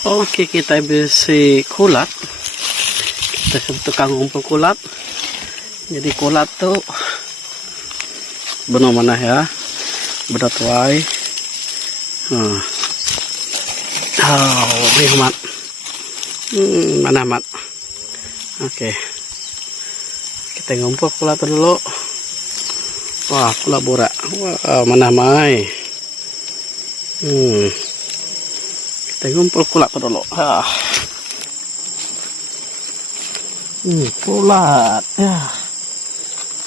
Oke, kita besi kulat. Kita tukang ngumpul kulat. Jadi kulat tuh benar mana ya? Berat wae. Oh, mat. Mana mat? Oke. Kita ngumpul kulat dulu. Wah, kulat borak. Wah, mana mai? Kita ngumpul kulat dulu. Kulat. Ya.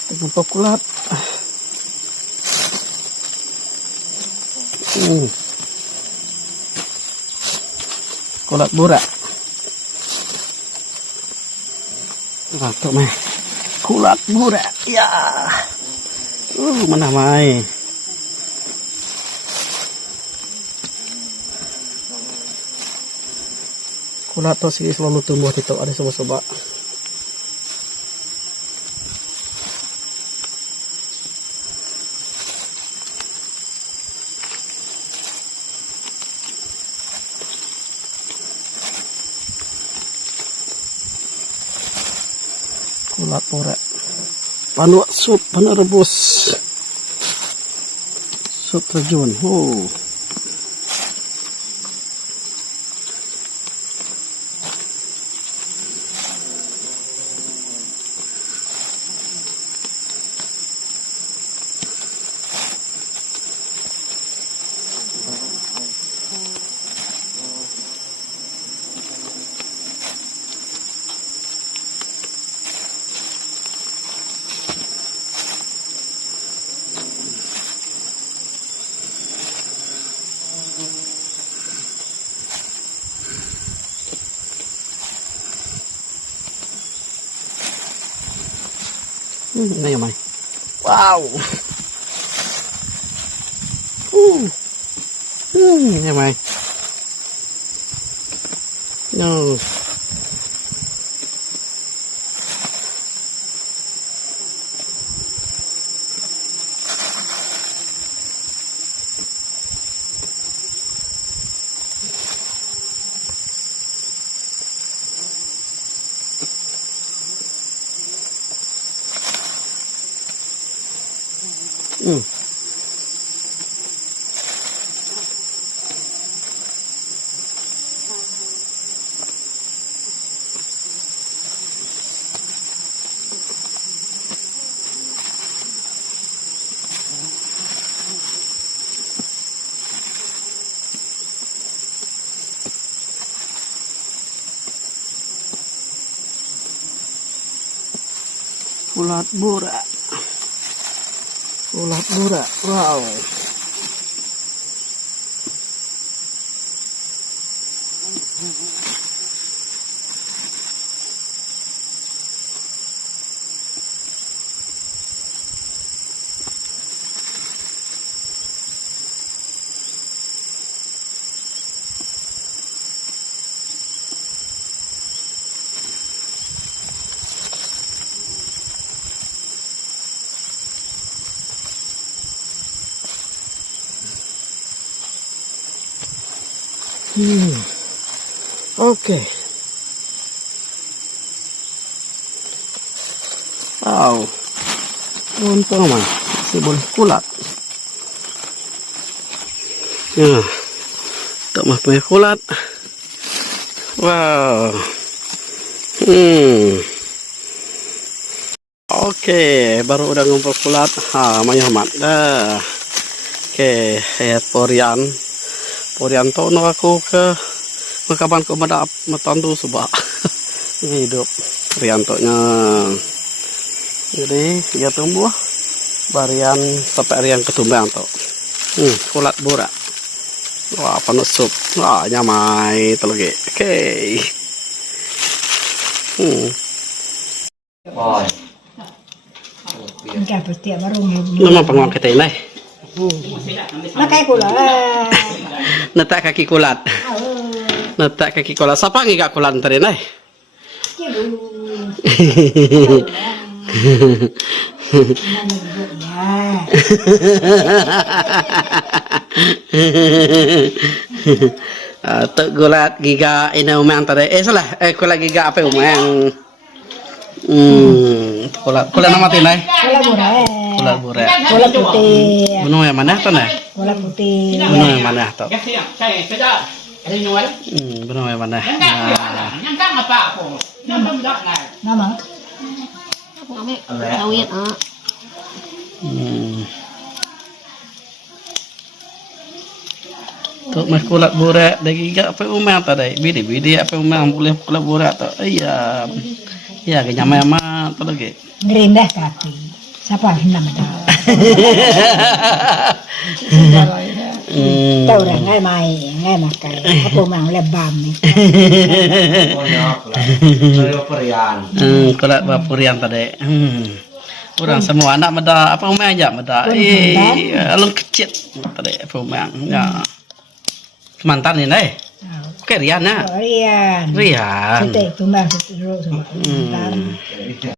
Kita ngumpul kulat. Kulat borak. Tuh mah. Kulat borak. Ya. Mana mai? Kulat tuh sih selalu tumbuh di ada soba-soba. Kulat borak. Panu sup, panu rebus. Sup terjun. Này mày. Wow. Này mày. No. Kulat borak. Kulat borak. Wow. Oke. Wow. Untung mah masih boleh kulat. Ya. Tak mah punya kulat. Wow. Oke, baru udah ngumpul kulat. Mayah mat dah. Oke, ya Porian tono aku ke makapan ko madap matandu suba. Ini hidup Riantonya. Jadi dia tumbuh barian sampai rian ketumbang to. Kulat borak. Wah, panas sup. Wah, nyamai teloge. Oke. Rồi. Cả bữa tiệm baru ngomong. Nama penguang kita ini. Makai kulat. Netak kaki kulat. Netak kaki kulat. Siapa nggak kulat tadi nih? Gulat giga ina umang tadi. Salah. Gulat giga apa umang? Gulat nama tinai. Bola bure. Gulat bure. Bola putih. Bunuh yang mana tuh nih? Bola putih. Bunuh yang mana tuh? Yang Bunuh yang mana? Nama? Awit Tuh mas gulat bure. Giga apa umang tadi? Bidi apa umang boleh gulat bure tuh? Iya. Ya, kenyama tuh lagi. Gerindah tapi. Siapa yang nama dah? Tahu orang ngai makai. Aku mang lebam ni. Kulat bapurian tadi. Orang semua anak meda apa umang aja meda. Alung kecil tadi apa umang. Ya. Mantan ini. Oke Rian ya. Rian. Rian. Kita itu mah terus sama.